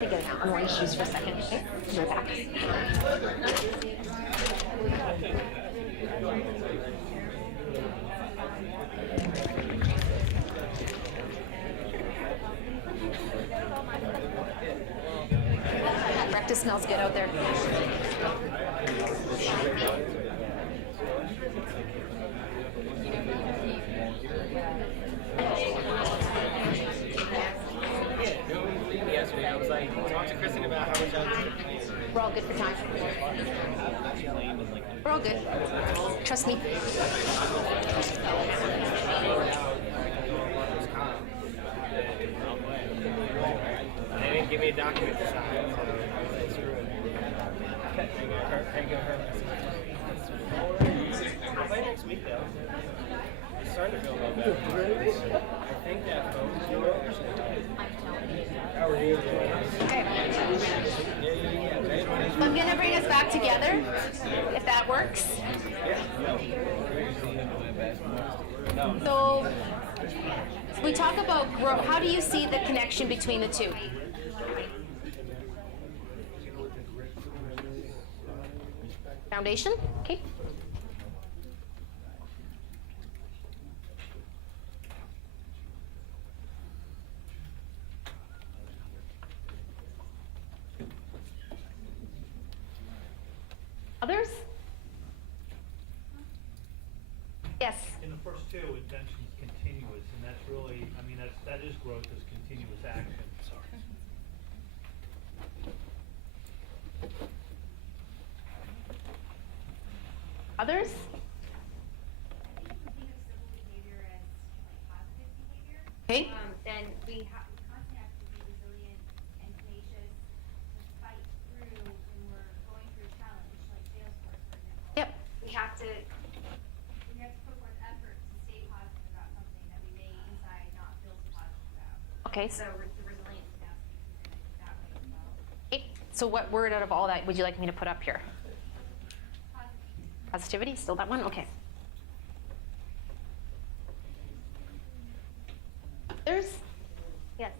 Get out on orange juice for a second, okay? We're back. Breakfast smells good out there. Yesterday, I was like, talk to Kristen about how much I was. We're all good for time. We're all good. Trust me. They didn't give me a document to sign, so screw it. I'll play next week, though. It's starting to feel a little better. I think that phone is yours. How are you? Okay. I'm going to bring us back together, if that works. So, we talk about growth. How do you see the connection between the two? Foundation? Okay. Others? Yes. In the first two, intention is continuous, and that's really, I mean, that is growth as continuous action. Others? Okay. Then we constantly have to be resilient and tenacious to fight through when we're going through a challenge, like Salesforce, for example. Yep. We have to put forth effort to stay positive about something that we may inside not feel so positive about. Okay. So the resilience has to be considered that way as well. Okay. So what word out of all that would you like me to put up here? Positivity? Still that one? Okay. Others? Yes.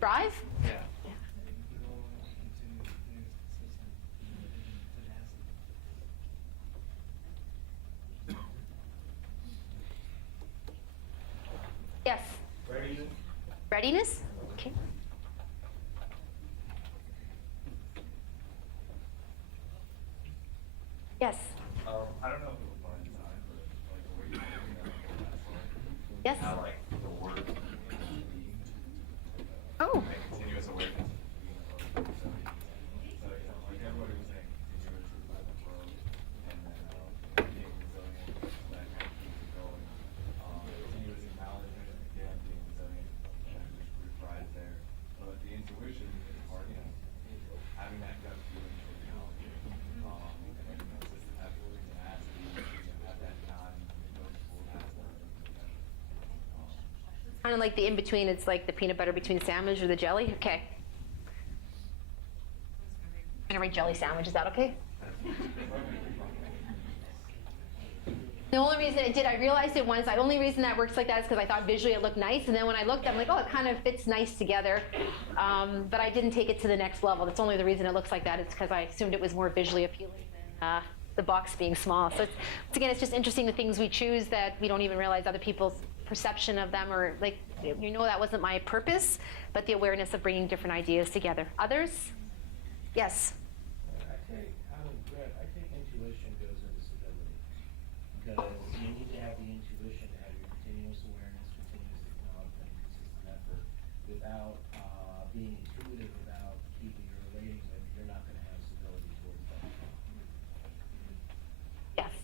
Drive? Yeah. Yes. Readiness? Readiness? Okay. Yes. I don't know if it was by design, but like the way you're doing that, Yes. how like the word Oh. continuous awareness. So, like everybody was saying, continuous is by the world, and then being resilient, that kind of keeps it going. Continuous acknowledgement, again, being resilient, and just reprise there. But the intuition is part, having that gut feeling for reality. And then just having tenacity, have that non-negotiable aspect. Kind of like the in-between, it's like the peanut butter between the sandwich or the jelly? Okay. I'm gonna write jelly sandwich, is that okay? The only reason it did, I realized it once, the only reason that works like that is because I thought visually it looked nice, and then when I looked, I'm like, oh, it kind of fits nice together. But I didn't take it to the next level. That's only the reason it looks like that. It's because I assumed it was more visually appealing than the box being small. So once again, it's just interesting the things we choose that we don't even realize other people's perception of them, or like, that wasn't my purpose, but the awareness of bringing different ideas together. Others? Yes. I think intuition goes into civility, because you need to have the intuition to have your continuous awareness, continuous acknowledgement, consistent effort. Without being intuitive about people you're relating with, you're not going to have civility towards them. Yes.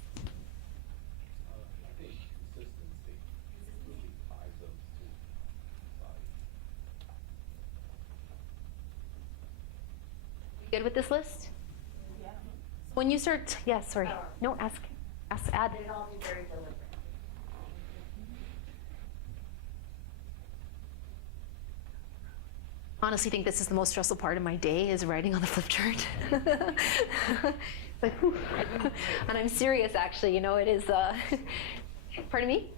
I think consistency really ties up to body. Good with this list? Yeah. When you start, yeah, sorry. No, ask, add. It'd all be very deliberate. Honestly think this is the most stressful part of my day, is writing on the flip chart. It's like, whew. And I'm serious, actually. You know, it is. Pardon me?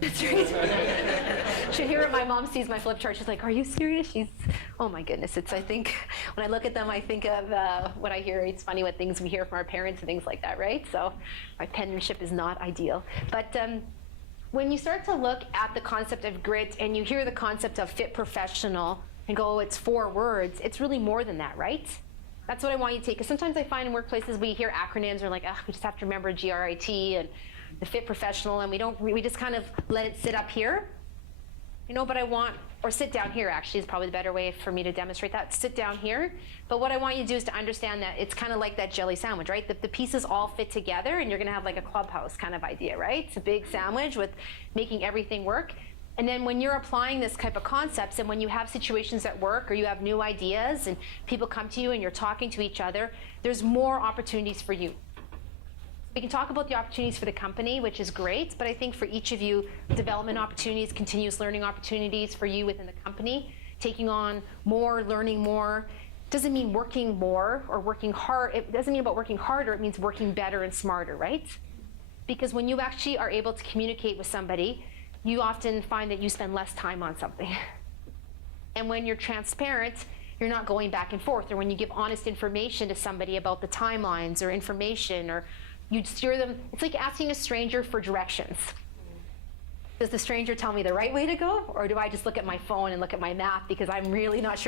That's right. Should hear it. My mom sees my flip chart. She's like, "Are you serious?" She's, oh my goodness. It's. I think when I look at them, I think of what I hear. It's funny what things we hear from our parents and things like that, right? So, my penmanship is not ideal. But when you start to look at the concept of grit and you hear the concept of fit professional and go, oh, it's 4 words. It's really more than that, right? That's what I want you to take. Because sometimes I find in workplaces we hear acronyms or like, we just have to remember GRIT and the fit professional, and we just kind of let it sit up here, you know. But I want, or sit down here actually is probably the better way for me to demonstrate that. Sit down here. But what I want you to do is to understand that it's kind of like that jelly sandwich, right? The pieces all fit together, and you're going to have like a clubhouse kind of idea, right? It's a big sandwich with making everything work. And then when you're applying this type of concepts, and when you have situations at work or you have new ideas and people come to you and you're talking to each other, there's more opportunities for you. We can talk about the opportunities for the company, which is great, but I think for each of you, development opportunities, continuous learning opportunities for you within the company, taking on more, learning more, doesn't mean working more or working hard. It doesn't mean about working harder, it means working better and smarter, right? Because when you actually are able to communicate with somebody, you often find that you spend less time on something. And when you're transparent, you're not going back and forth. Or when you give honest information to somebody about the timelines or information, or you steer them, it's like asking a stranger for directions. Does the stranger tell me the right way to go? Or do I just look at my phone and look at my map because I'm really not sure